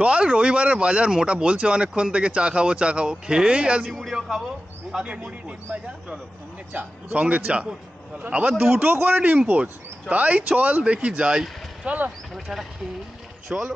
চল রবিবারের বাজার, মোটা বলছে অনেকক্ষণ থেকে চা খাবো চা খাবো, খেয়েই আসি। মুড়িও খাবো, সাথে মুড়ি ডিম ভাজা, চলো সঙ্গে চা, আবার দুটো করে ডিম পোচ। তাই চল দেখি যাই, চলো চাটা খেয়ে চলো।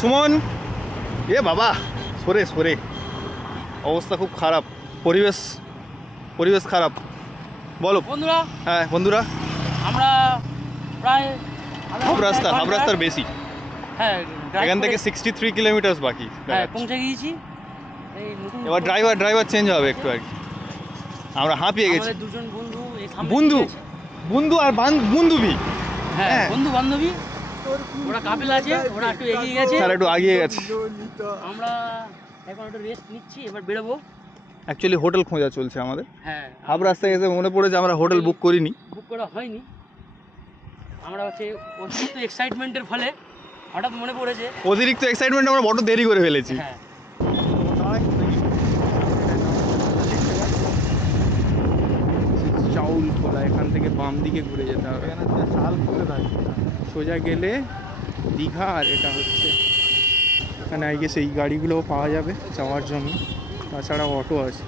সুমন, এ বাবা সরে সরে, অবস্থা খুব খারাপ, পরিবেশ খারাপ। বলো বন্ধুরা। হ্যাঁ বন্ধুরা, আমরা প্রায় হাফ রাস্তার বেশি, হ্যাঁ এখান থেকে 63 কিলোমিটার বাকি, পৌঁছে গিয়েছি। এই নতুন এবার ড্রাইভার চেঞ্জ হবে একটু আর কি। আমরা হাঁপিয়ে গেছি। আমাদের দুজন বন্ধু বন্ধু আর বান্ধবী, হ্যাঁ বন্ধু বান্ধবী, ওরা কাপেল আছে, ওরা একটু এগিয়ে গেছে, স্যার একটু আগিয়ে গেছে। আমরা এখন একটু রেস্ট নিচ্ছি, এবার বেরোবো। অ্যাকচুয়ালি হোটেল খোঁজা চলছে আমাদের। হ্যাঁ হাফ রাস্তায় এসে মনে পড়েছে আমরা হোটেল বুক করিনি, বুক করা হয়নি। আমরা হচ্ছে অতিরিক্ত এক্সাইটমেন্টের ফলে হঠাৎ মনে পড়েছে, অতিরিক্ত এক্সাইটমেন্ট আমরা বড় দেরি করে ফেলেছি। হ্যাঁ চাউল খোলা, এখান থেকে বাম দিকে ঘুরে যেতে হবে, সোজা গেলে দীঘা। আর এটা হচ্ছে এখানে আই গেস এই গাড়িগুলোও পাওয়া যাবে যাওয়ার জন্য, তাছাড়া অটো আছে।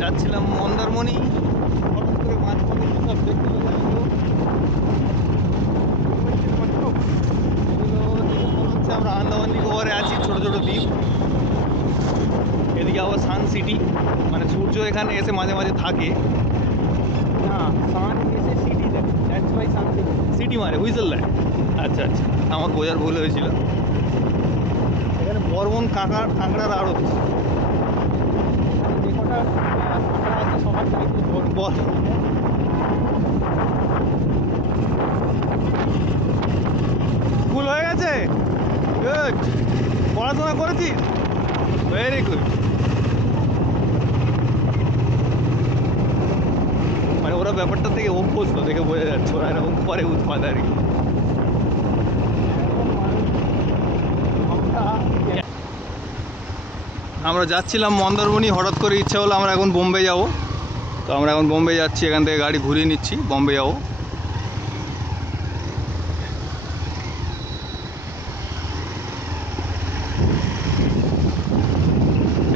যাচ্ছিলাম মন্দারমণি, হঠাৎ করে মাঝপথে সব দেখতে পেলাম আমরা আন্দামান নিকোবরে আছি, ছোট ছোট দ্বীপ। এদিকে আবার সান সিটি, মানে সূর্য এখানে এসে মাঝে মাঝে থাকে না, সান এসে সিটি দেখে, দ্যাটস ওয়াই সান সিটি মারে হুইজেলল্যান্ড। আচ্ছা আচ্ছা, আমার বোঝার ভুল হয়েছিল। এখানে বর্মন কাঁকড়ার আড়ত, যে কটা কাঁকড়া আছে সবার বল। স্কুল হয়ে গেছে, গুড, পড়াশোনা করেছিস, ভেরি গুড। মানে ওরা ব্যাপারটা থেকে অভ্যস্ত, দেখে বোঝা যাচ্ছে ওরা এরকম করে উৎপাদ আর কি। আমরা যাচ্ছিলাম মন্দারমণি, হঠাৎ করে ইচ্ছা হলো আমরা এখন বোম্বে যাব। তো আমরা এখন বোম্বে যাচ্ছি, এখান থেকে গাড়ি ঘুরিয়ে নিচ্ছি, বোম্বে যাবো।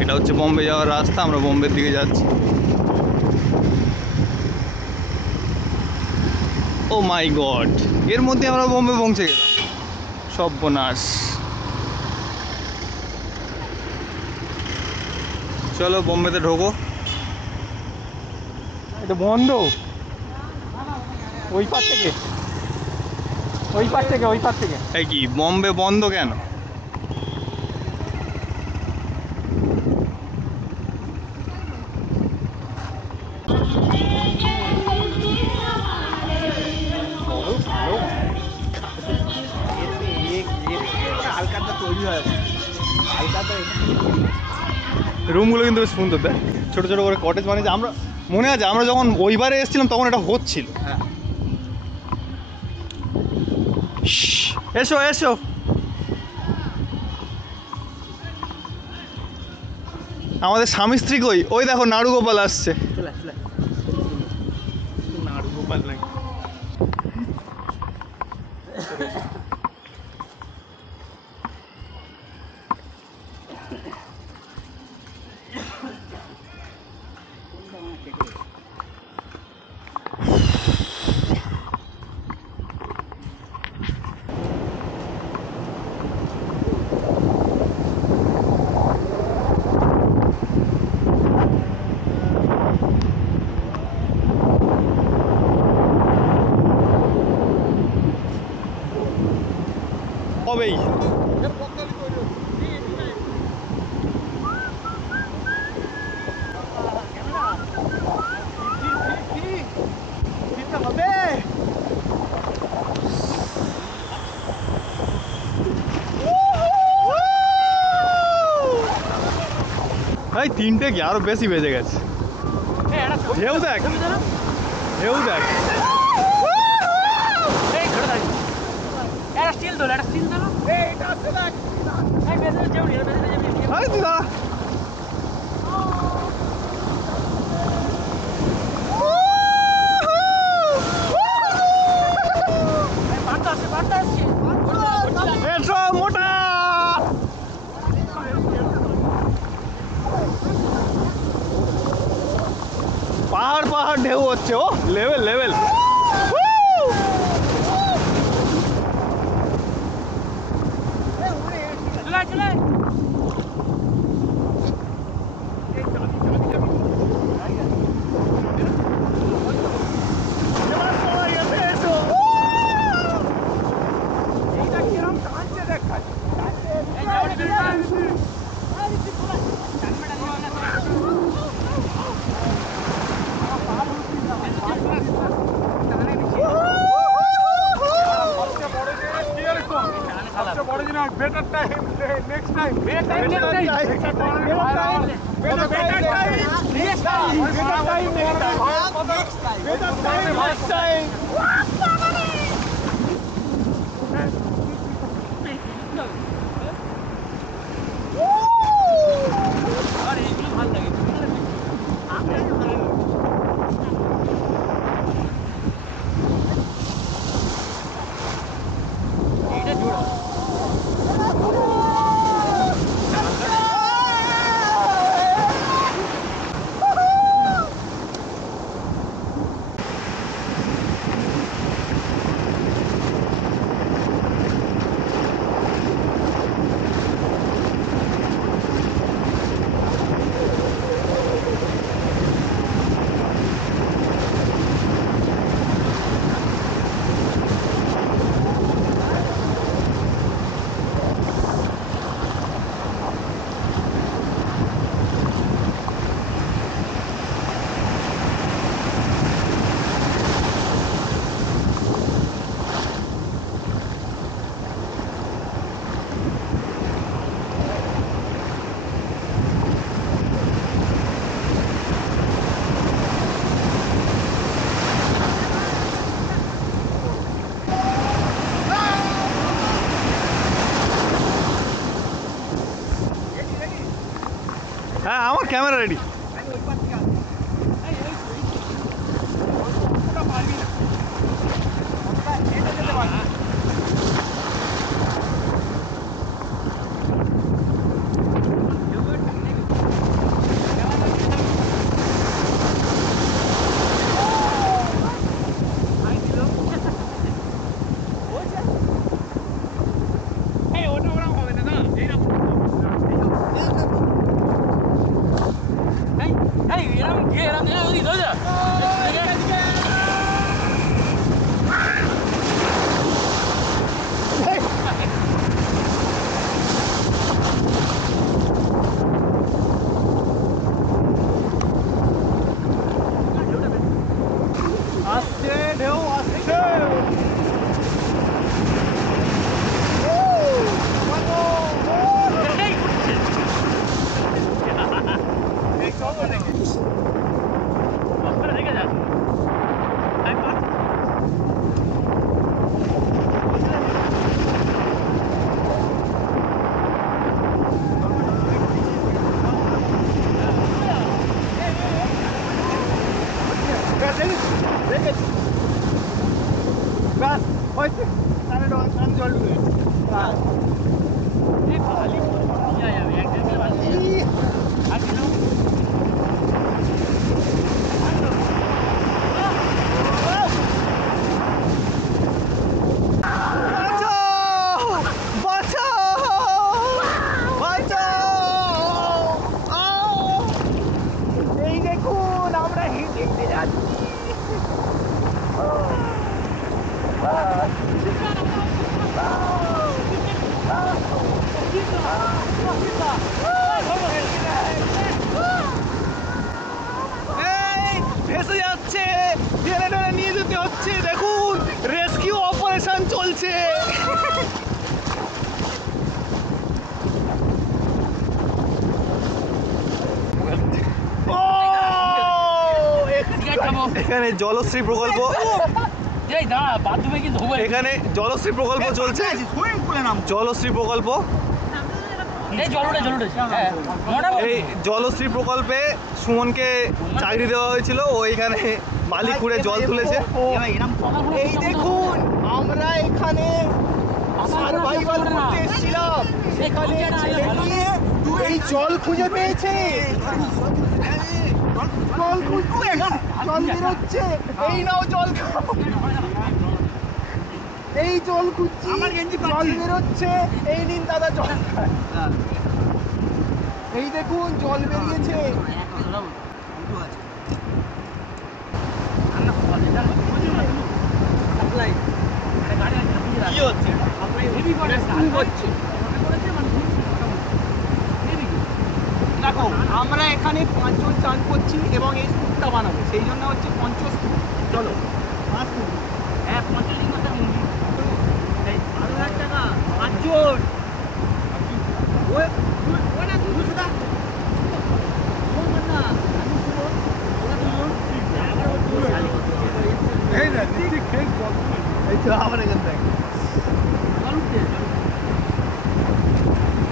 এটা হচ্ছে বোম্বে যাওয়ার রাস্তা, আমরা বোম্বের দিকে যাচ্ছি। ও মাই গড, এর মধ্যে আমরা বোম্বে পৌঁছে গেলাম, সর্বনাশ। চলো বোম্বেতে ঢোকো। এটা বন্ধ, ওই পার থেকে এই কি বোম্বে বন্ধ কেন? রুমগুলো কিন্তু বেশ সুন্দর, দেখ ছোটো ছোটো করে কটেজ বানিয়েছে। আমরা মনে আছে আমরা যখন ওইবারে এসেছিলাম তখন এটা হচ্ছিল। হ্যাঁ এসো এসো। আমাদের স্বামী স্ত্রী কই? ওই দেখো নাড়ু গোপাল আসছে। চলে চলে নাড়ু গোপাল নাকি? হবেই। ভাই 3টে কি আরো বেশি বেজে গেছে। ঢেউ দেখ ঢেউ দেখ। আরে তুই দাঁড়া। এসো মোটা। পাহাড় পাহাড় ঢেউ হচ্ছে। ও লেভেল লেভেল। হ্যাঁ আমার ক্যামেরা রেডি। এই বালি নিয়ে যাবে এক জায়গায় বালি আর কি নাও ভেসে যাচ্ছে, টেনে টেনে নিয়ে যেতে হচ্ছে। দেখুন রেস্কিউ অপারেশন চলছে। এখানে জলশ্রী প্রকল্প, এখানে জলশ্রী প্রকল্প চলছে। জলশ্রী প্রকল্প, এই জলশ্রী প্রকল্পে সুমনকে চাকরি দেওয়া হয়েছিল, ও এখানে বালি খুঁড়ে জল তুলেছে। এই দেখুন আমরা এখানে সার্ভাইভাল করতে এসেছিলাম, সেখানে ছেলে নিয়ে এই জল খুঁজে পেয়েছে। জল খুঁজছে, জল বেরোচ্ছে, এই নাও জল খাও। এই জল খুঁজছি, জল বেরোচ্ছে, এই নিন দাদা জল খান। এই দেখুন জল বেরিয়েছে। কি হচ্ছে? দেখো আমরা এখানে 5 জন চান করছি এবং এই স্তূপটা বানাবো, সেই জন্য হচ্ছে পঞ্চস্তূপ। চলো 5 স্তূপ, হ্যাঁ 50 জন কথা বলবি, 12,000 টাকা 5 জন।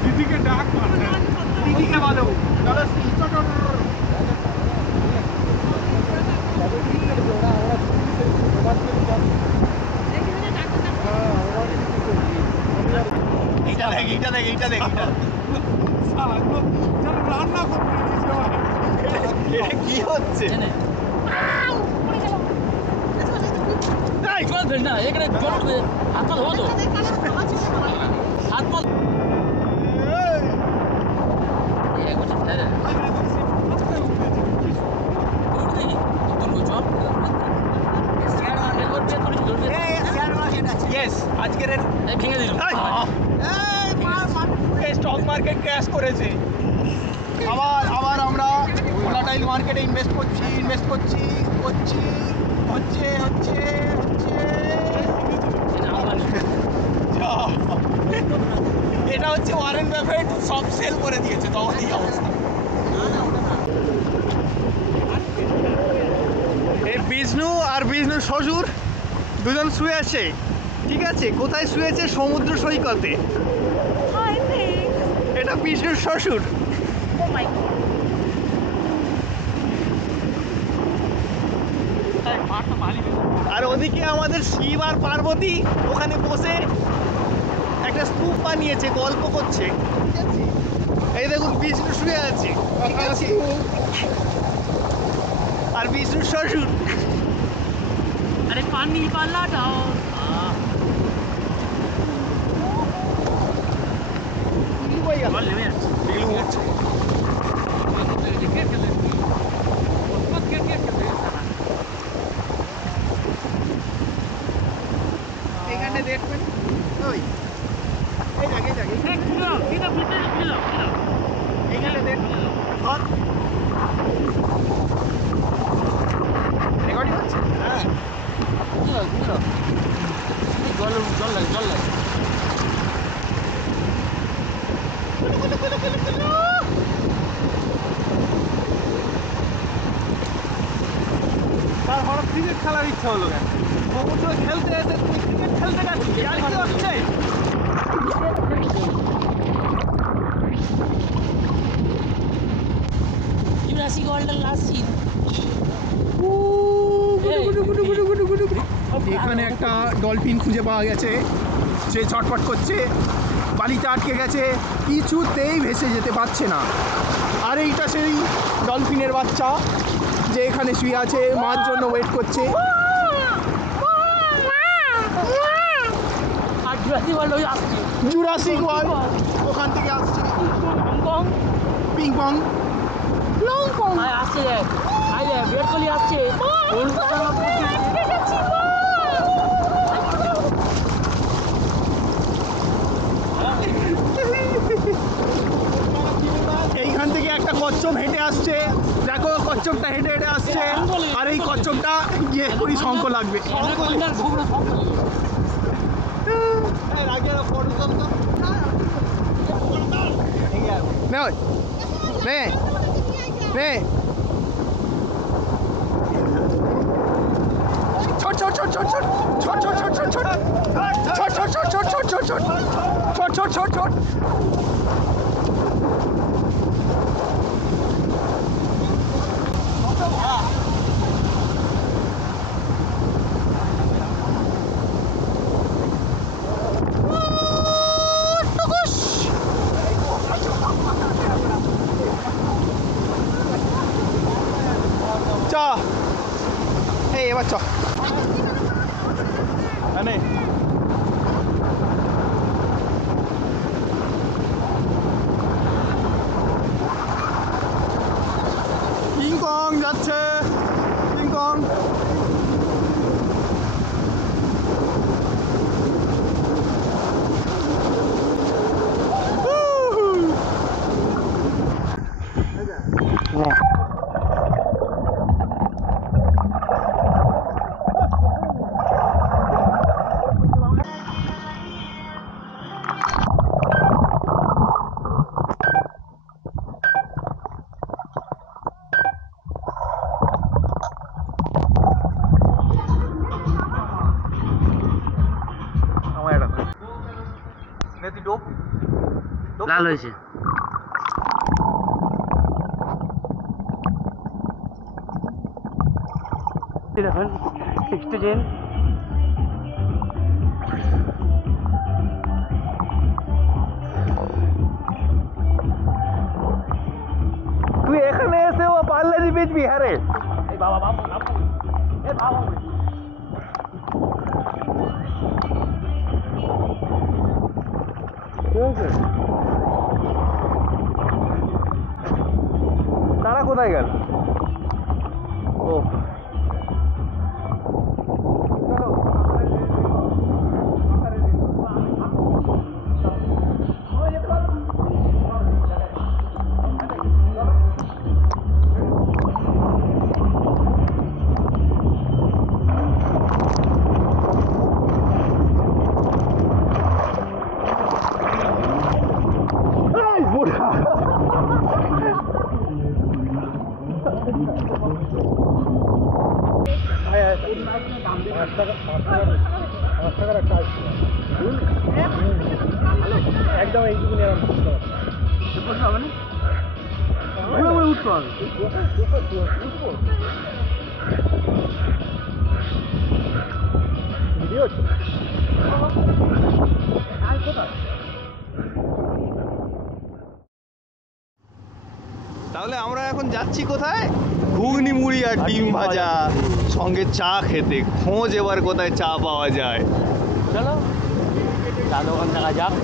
দিদিকে ডাক, দিদিকে বলো কি হচ্ছে? জল ফেল না, এখানে জল উঠবে, হাত পা ধোবো তো, হাত পা আজকের ভেঙে দিল। স্টক মার্কেট ক্র্যাশ করেছে। আবার আমরা ভোলাটাইল মার্কেটে ইনভেস্ট করছি, হচ্ছে এটা হচ্ছে ওয়ারেন বাফেট সব সেল করে দিয়েছে, তখন এই অবস্থা। এই বিষ্ণু আর বিষ্ণুর শ্বশুর দুজন শুয়ে আছে, ঠিক আছে? কোথায় শুয়েছে? সমুদ্র সৈকতে। এটা বিষ্ণুর শ্বশুর। আর ওদিকে আমাদের শিব আর পার্বতী ওখানে বসে একটা স্তূপ বানিয়েছে, গল্প করছে। এই দেখুন বিষ্ণু শুয়ে আছে, ঠিক আছে? আর বিষ্ণুর শ্বশুর। अरे पानी वाला डाओ এখানে দেখবেন ওই এই জায়গায় এখানে দেখবেন রেকর্ডিং হচ্ছে। হ্যাঁ জল লাগে তার হঠাৎ ক্রিকেট খেলার ইচ্ছা হলো কেন? সমুদ্র খেলতে এসে তুমি ক্রিকেট খেলতে গেছি, আর কি হচ্ছে? Jurassic World last scene. এখানে একটা ডলফিন খুঁজে পাওয়া গেছে, সে ছটফট করছে, বালিতে আটকে গেছে, কিছুতেই ভেসে যেতে পারছে না। আর এইটা সেই ডলফিনের বাচ্চা যে এখানে শুয়ে আছে, মার জন্য ওয়েট করছে। আর জুরাসিক ওয়ার্ল্ড ওই আসছে, জুরাসিক ওয়ার্ল্ড ওখান থেকে আসছে। হংকং পিং পং আর আসছে, আই বিরাট কোহলি আসছে, এইখান থেকে একটা কচ্ছপ হেঁটে আসছে। দেখো কচ্ছপটা হেঁটে হেঁটে আসছে, আর এই কচ্ছপটা গিয়ে এখনই শঙ্খ লাগবে। নে নে ছোট ছোট ছোট ছোট ছোট ছোট ছোট ছোট ছোট ছোট ছোট ছোট ছোট ছোট ছোট ছোট ছোট ছোট ছোট। চ এই এবার চ মানে কিংকং যাচ্ছে, কিংকং। লাল হয়েছে। দেখুন স্টুডেন্ট তুই এখানে এসে ও পার্লাজি বিচ বিহারে। এই বাবা বাবা বাবা এ বাবা তারা কোথায় গেল? ও একদম এইটুকু নিয়ে উঠতে হবে। তাহলে আমরা এখন যাচ্ছি কোথায়? ঘুগনি মুড়ি আর ডিম ভাজা সঙ্গে চা খেতে। খোঁজ এবার কোথায় চা পাওয়া যায়। চলো চা দোকান দেখা যাক।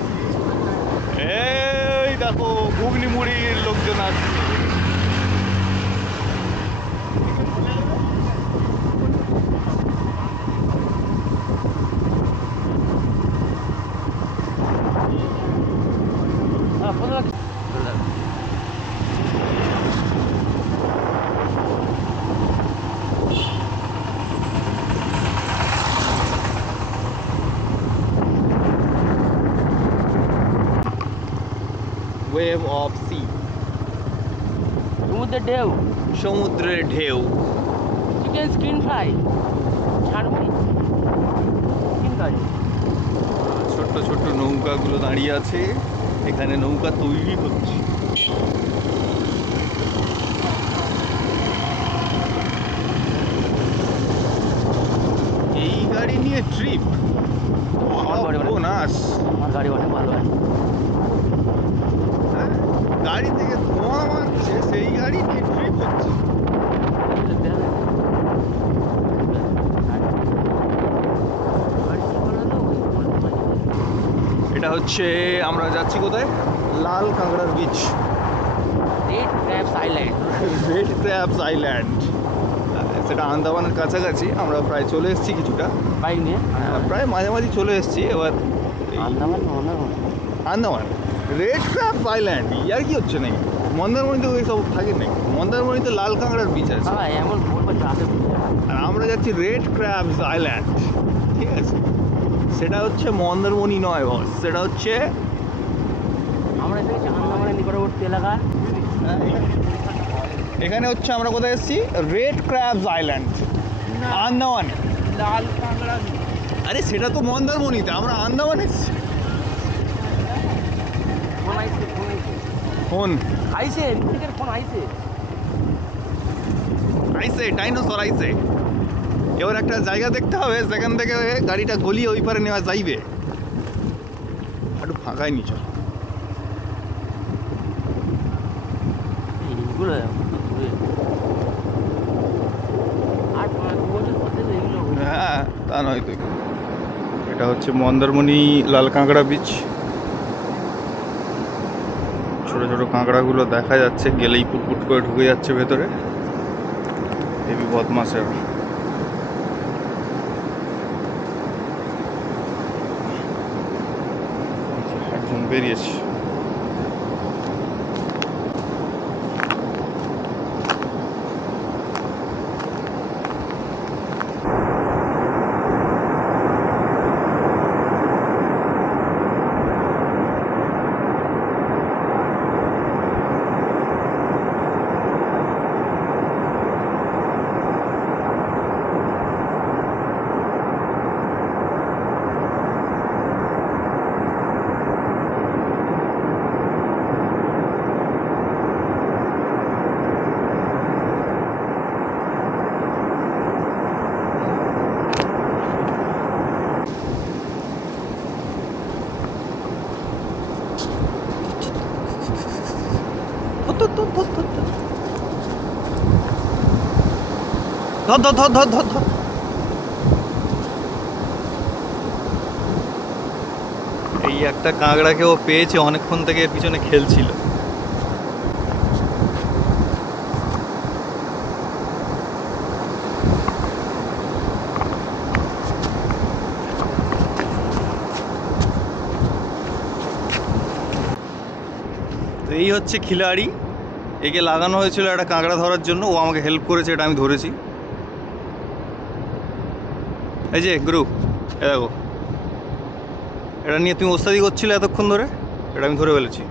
এই দেখো ঘুগনি মুড়ির লোকজন আসছে। ওয়েভ অফ সি, সমুদ্রের ঢেউ, সমুদ্রের ঢেউ। Chicken screen fry, jhalmuri, screen fry. ছোট্ট ছোট্ট নৌকাগুলো দাঁড়িয়ে আছে, এখানে নৌকা তৈরি হচ্ছে। এই গাড়ি নিয়ে ট্রিপ না যাস? আমার গাড়ি অনেক ভালো আছে। হ্যাঁ, গাড়ি থেকে ধোঁয়া মারছে, সেই গাড়ি নিয়ে ট্রিপ হচ্ছে। এটা হচ্ছে আমরা যাচ্ছি কোথায়? লাল কাঁকড়ার beach, red crabs island. Red crabs island. সেটা আন্দামানের কাছাকাছি, আমরা প্রায় চলে এসেছি কিছুটা, বাইক নিয়ে প্রায় মাঝামাঝি চলে এসেছি। এবার Andaman Andaman red crabs island, ইয়ার কি হচ্ছে নাকি? মন্দারমণিতে ওই সব থাকে নাকি? মন্দারমণিতে লাল কাঁকড়ার বিচ আছে, বাবা এমন বলবো চাষে আর আমরা যাচ্ছি রেড ক্র্যাবস আইল্যান্ড। ঠিক আছে, সেটা হচ্ছে মন্দারমণি নয় বস, সেটা হচ্ছে আমরা এসেছি আন্দামানের নিকটবর্তী এলাকা। এখানে হচ্ছে আমরা কোথায় এসেছি? Red crabs island, Andaman. লাল কাঁকড়া আরে সেটা তো মন্দারমণিতে, আমরা আন্দামান এসেছি। ফোন আইছে, ফোন আইছে, ফোন আইছে, ঋত্বিকের ফোন আইছে। আইসে, ডাইনোসর আইসে। এবার একটা জায়গা দেখতে হবে, সেখান থেকে গাড়িটা গলিয়ে ওই পারে নেওয়া যাইবে। একটু ফাঁকাই নিচ। এইগুলো ঘুরে আর 5 বছর পরে এগুলো হ্যাঁ, তা নয় তো। এটা হচ্ছে মন্দারমণি লাল কাঁকড়া বিচ। ছোট ছোট কাঁকড়াগুলো দেখা যাচ্ছে, গেলেই পুটপুট করে ঢুকে যাচ্ছে ভেতরে। হেবি বদমাসের। একজন বেরিয়েছে। ধর ধর ধর ধর ধর ধর। এই একটা কাঁকড়াকে ও পেয়েছে, অনেকক্ষণ থেকে এর পিছনে খেলছিল। তো এই হচ্ছে খিলাড়ি, একে লাগানো হয়েছিল একটা কাঁকড়া ধরার জন্য, ও আমাকে হেল্প করেছে, এটা আমি ধরেছি। এই যে গুরু, এ দেখো, এটা নিয়ে তুমি ওস্তাদি করছিলে এতক্ষণ ধরে, এটা আমি ধরে ফেলেছি।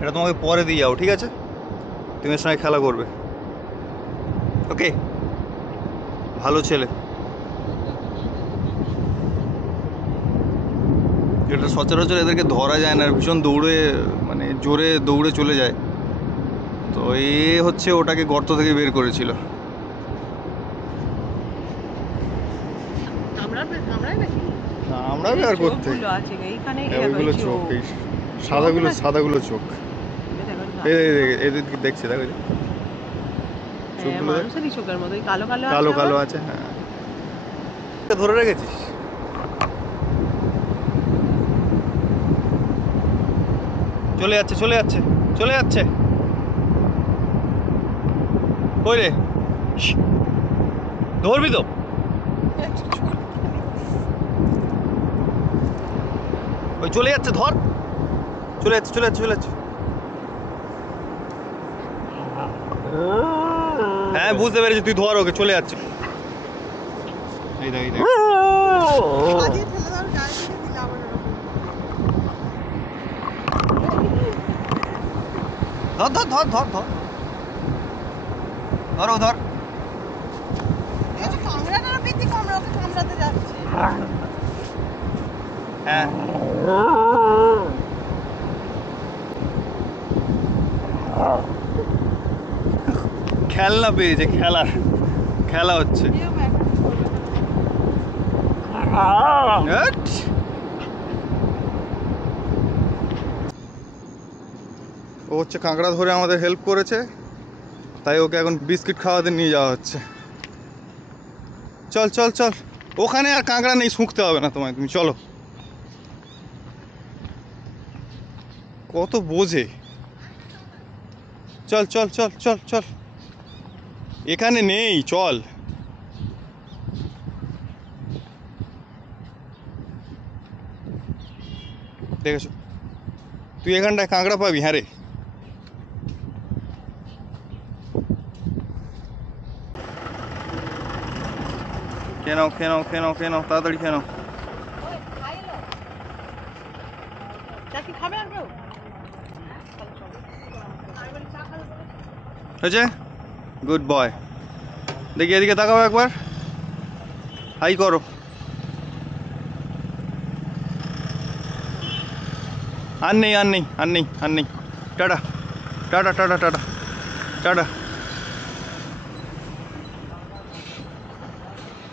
এটা তোমাকে পরে দিয়ে যাও, ঠিক আছে? তুমি এর সঙ্গে খেলা করবে, ওকে? ভালো ছেলে। এটা সচরাচর এদেরকে ধরা যায় না, ভীষণ দৌড়ে, মানে জোরে দৌড়ে চলে যায়। তো এ হচ্ছে ওটাকে গর্ত থেকে বের করেছিল। আমরা বের করতে, ওইগুলো চোখ, এই সাদাগুলো চোখ। এদিকে দেখছে, দেখো চোখের মতো কালো কালো কালো কালো আছে। হ্যাঁ, ধরে রেখেছিস। চলে যাচ্ছে চলে যাচ্ছে চলে যাচ্ছে। কই রে, ধরবি তো? ওই চলে যাচ্ছে, ধর। চলে যাচ্ছে চলে যাচ্ছে চলে যাচ্ছে। হ্যাঁ বুঝতে পেরেছি, তুই ধর ওকে, চলে যাচ্ছে। এই দেখ, এই দেখ। ধর ধর ধর ধর ধর ধর, ও ধর। হ্যাঁ খেলনা পেয়েছে, খেলা হচ্ছে। হ্যাট। ও হচ্ছে কাঁকড়া ধরে আমাদের হেল্প করেছে, তাই ওকে এখন বিস্কিট খাওয়াতে নিয়ে যাওয়া হচ্ছে। চল চল চল, ওখানে আর কাঁকড়া নেই, শুঁকতে হবে না তোমায়, তুমি চলো। কত বোঝে। চল চল চল চল চল, এখানে নেই, চল। দেখেছো, তুই এখানটায় কাঁকড়া পাবি? হ্যাঁ রে। খেয়ে নাও খেয়ে নাও খেয়ে নাও খেয়ে নাও, তাড়াতাড়ি খেয়ে নাও। হয়েছে? Good boy. দেখি এদিকে তাকাও একবার, হাই করো। আর নেই আর নেই আর নেই আর নেই। Tata tata tata tata tata.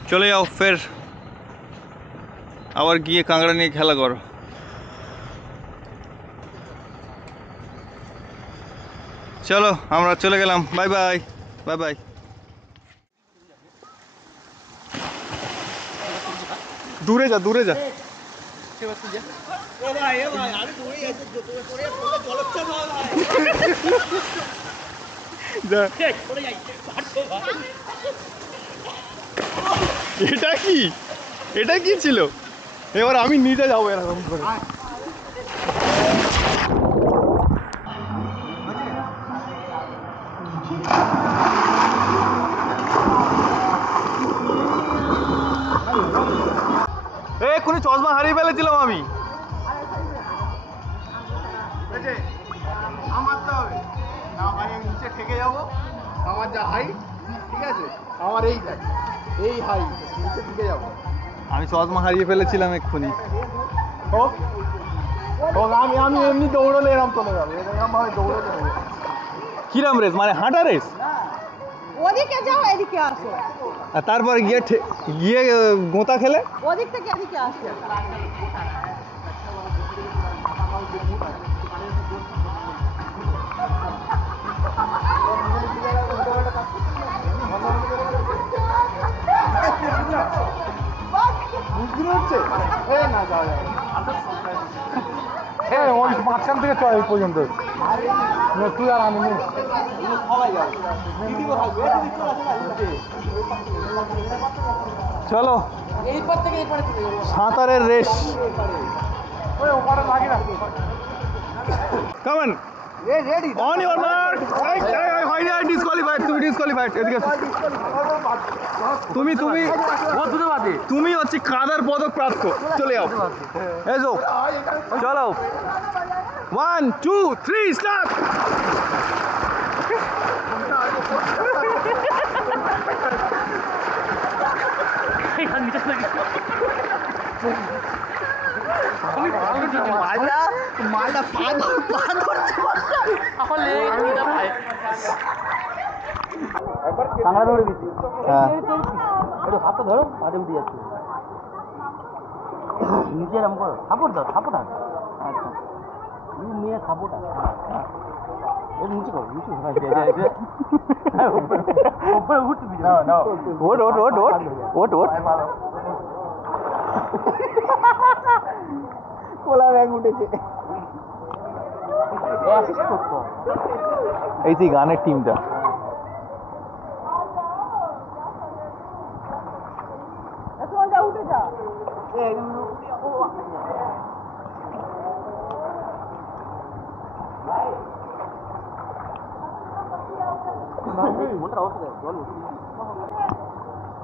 চলে যাও ফের, আবার গিয়ে কাঁকড়া নিয়ে খেলা করো। চলো আমরা চলে গেলাম, বাই বাই বাই বাই। দূরে যা দূরে যা। এটা কি, এটা কি ছিল? এবার আমি নিজে যাবো এরকম করে। এক্ষুনি চশমা হারিয়ে ফেলেছিলাম আমি। আমারটা হবে না ভাই, আমি নিচে ঠেকে যাবো। আমার যা হাইট, ঠিক আছে, আমার এই দেখ, এই হাইট, নিচে ঠেকে যাবো। আমি চশমা হারিয়ে ফেলেছিলাম এক্ষুনি। আমি আমি এমনি দৌড়লে এরম চলে যাবো, এরকম ভাবে দৌড়লে হবে। কিরাম রেস মানে হাঁটা রেস? ওদিকে যাও, এদিকে আসো। আর তারপরে গিয়ে গিয়ে গোঁতা খেলে ওদিক থেকে এদিকে আসো। না যাওয়া যাবে, হ্যাঁ ওই মাঝখান থেকে চল এই পর্যন্ত, তুই আর আমি সবাই যাবো। চলো এইপার থেকে এইপারে চলে যাবো। সাঁতারের রেস। ওই ওপারে লাগি না। Come on, ready on your mark. Disqualified, তুমি ডিসকোয়ালিফাইড। এদিকে তুমি তুমি তুমি হচ্ছে কাদার পদক প্রাপ্ত। চলে যাও, এসো চলো। 1 2 3 স্টার্ট। মালটা পা ধরছে। আমার লেগে গেছে ভাই। কাঁকড়া ধরে দিচ্ছি। হ্যাঁ একটু হাতটা ধরো, হাতে উঠে যাচ্ছে। নিচে এরকম করো, সাপোর্ট দাও, সাপোর্ট আন। আচ্ছা মেয়ে সাপোর্ট আন, এর নিচে করো, নিচে উপরে উঠতে দিই না। ওট ওট ওট ওট ওট ওট। কোলা ব্যাগ উঠেছে। এই যে গানের টিমটা, উঠে যা।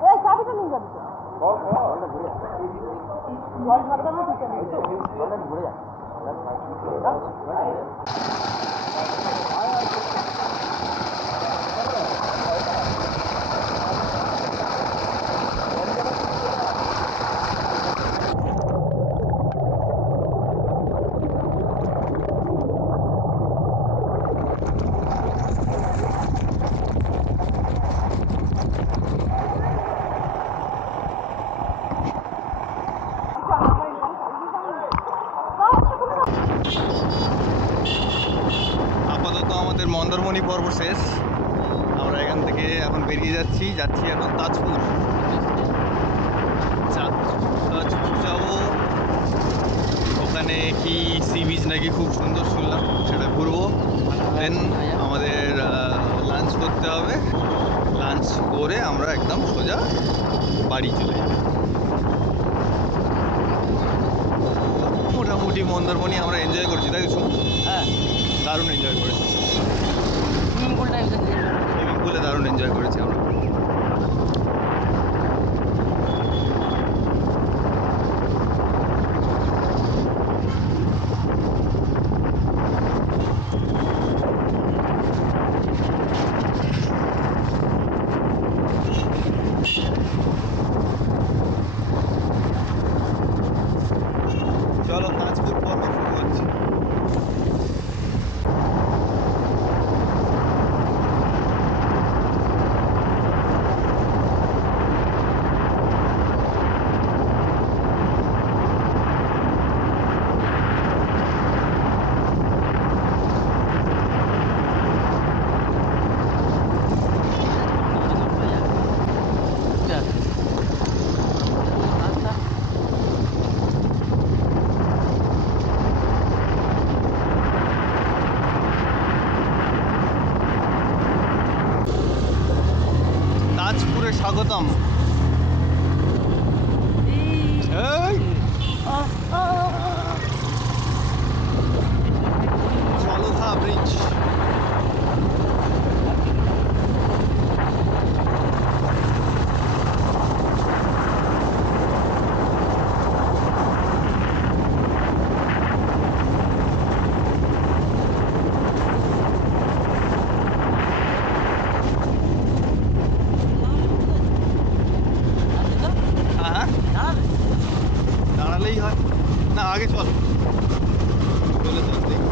এই চাবিটা নিয়ে যাবি তো। জল ছাড়বে না, ঠিক আছে। আপাতত আমাদের মন্দারমণি পর্ব শেষ। আমরা এখান থেকে এখন বেরিয়ে যাচ্ছি এখন তাজপুর। তাজপুর যাবো, ওখানে কি সি বিচ নাকি খুব সুন্দর শুনলাম, সেটা ঘুরবো। দেন আমাদের লাঞ্চ করতে হবে, লাঞ্চ করে আমরা একদম সোজা বাড়ি চলে যাব। মোটামুটি মন্দারমণি আমরা এনজয় করছি, তাই তো? হ্যাঁ, দারুণ এনজয় করেছি, সুইমিং পুল টাইপ সুইমিং পুলে দারুণ এনজয় করেছি আমরা। চলো তাজপুর পর্ব শুরু হচ্ছে। তাজপুরে স্বাগতম। এই জলধা ব্রিজ। হ্যাঁ, দাঁড়ালেই হয় না, আগে চল, চলে চল দেখি।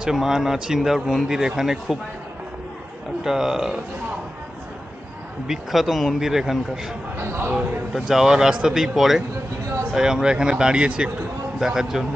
হচ্ছে মা নাচিন্দার মন্দির। এখানে খুব একটা বিখ্যাত মন্দির এখানকার, তো ওটা যাওয়ার রাস্তাতেই পড়ে, তাই আমরা এখানে দাঁড়িয়েছি একটু দেখার জন্য।